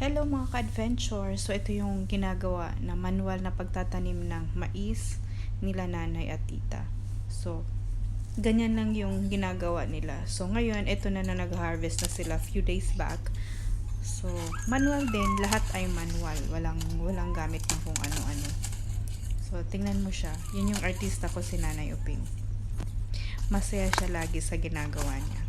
Hello mga ka-adventure! So ito yung ginagawa na manual na pagtatanim ng mais nila nanay at tita. So ganyan lang yung ginagawa nila. So ngayon ito na nag-harvest na sila few days back. So manual din, lahat ay manual. Walang gamit ng kung ano-ano. So tingnan mo siya. Yun yung artista ko, si Nanay Uping. Masaya siya lagi sa ginagawa niya.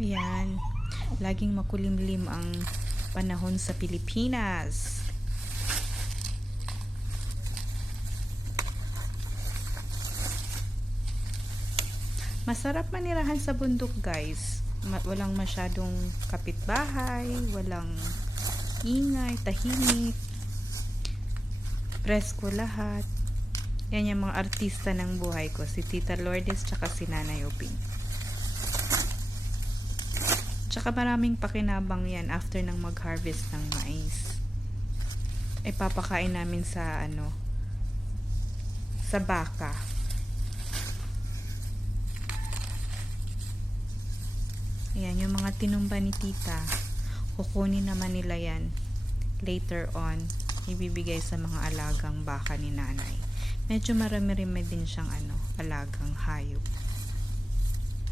Yan. Laging makulimlim ang panahon sa Pilipinas. Masarap manirahan sa bundok, guys. Walang masyadong kapitbahay, walang ingay, tahimik. Presko lahat. Yan yung mga artista ng buhay ko, si Tita Lourdes tsaka si Nanay Uping. Tsaka maraming pakinabang yan after ng mag-harvest ng mais. Ay papakain namin sa sa baka. Ayan, yung mga tinumba ni tita, kukunin naman nila yan later on, ibibigay sa mga alagang baka ni nanay. Medyo marami-rami din siyang alagang hayop.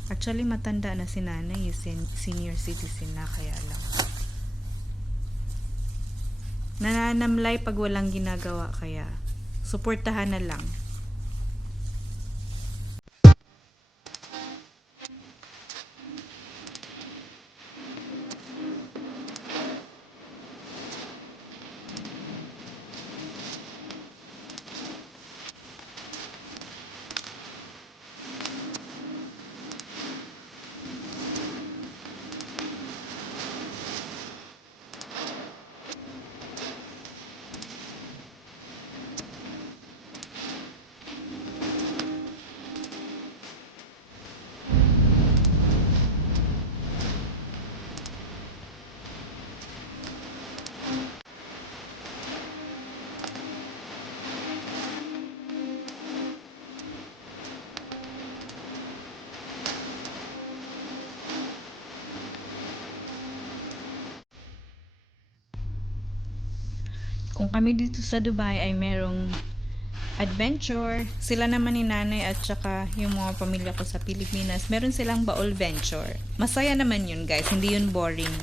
Actually, matanda na si nanay, senior citizen na, kaya lang nananamlay pag walang ginagawa, kaya suportahan na lang. Kung kami dito sa Dubai ay merong adventure, sila naman ni nanay at saka yung mga pamilya ko sa Pilipinas, meron silang baol venture. Masaya naman yun, guys, hindi yun boring.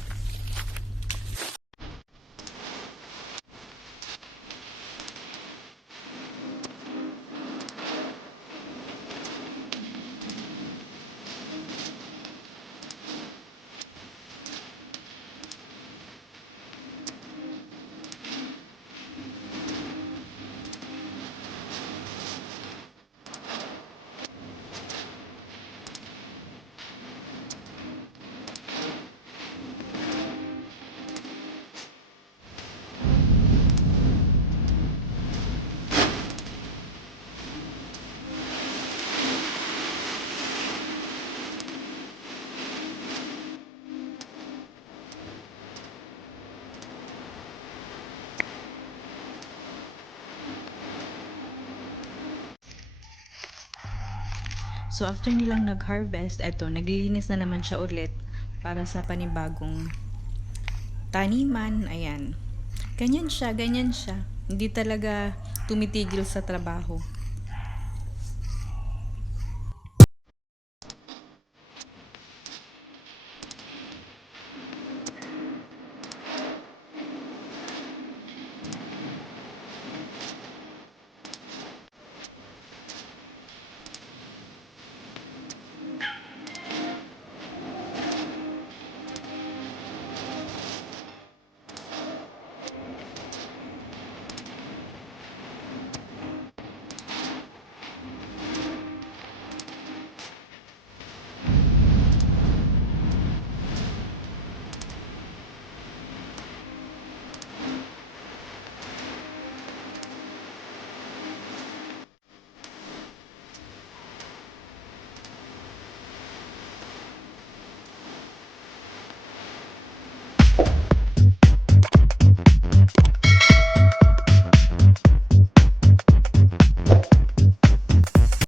So, after nilang nag-harvest, eto, naglilinis na naman siya ulit para sa panibagong taniman. Ayan. Ganyan siya, ganyan siya. Hindi talaga tumitigil sa trabaho.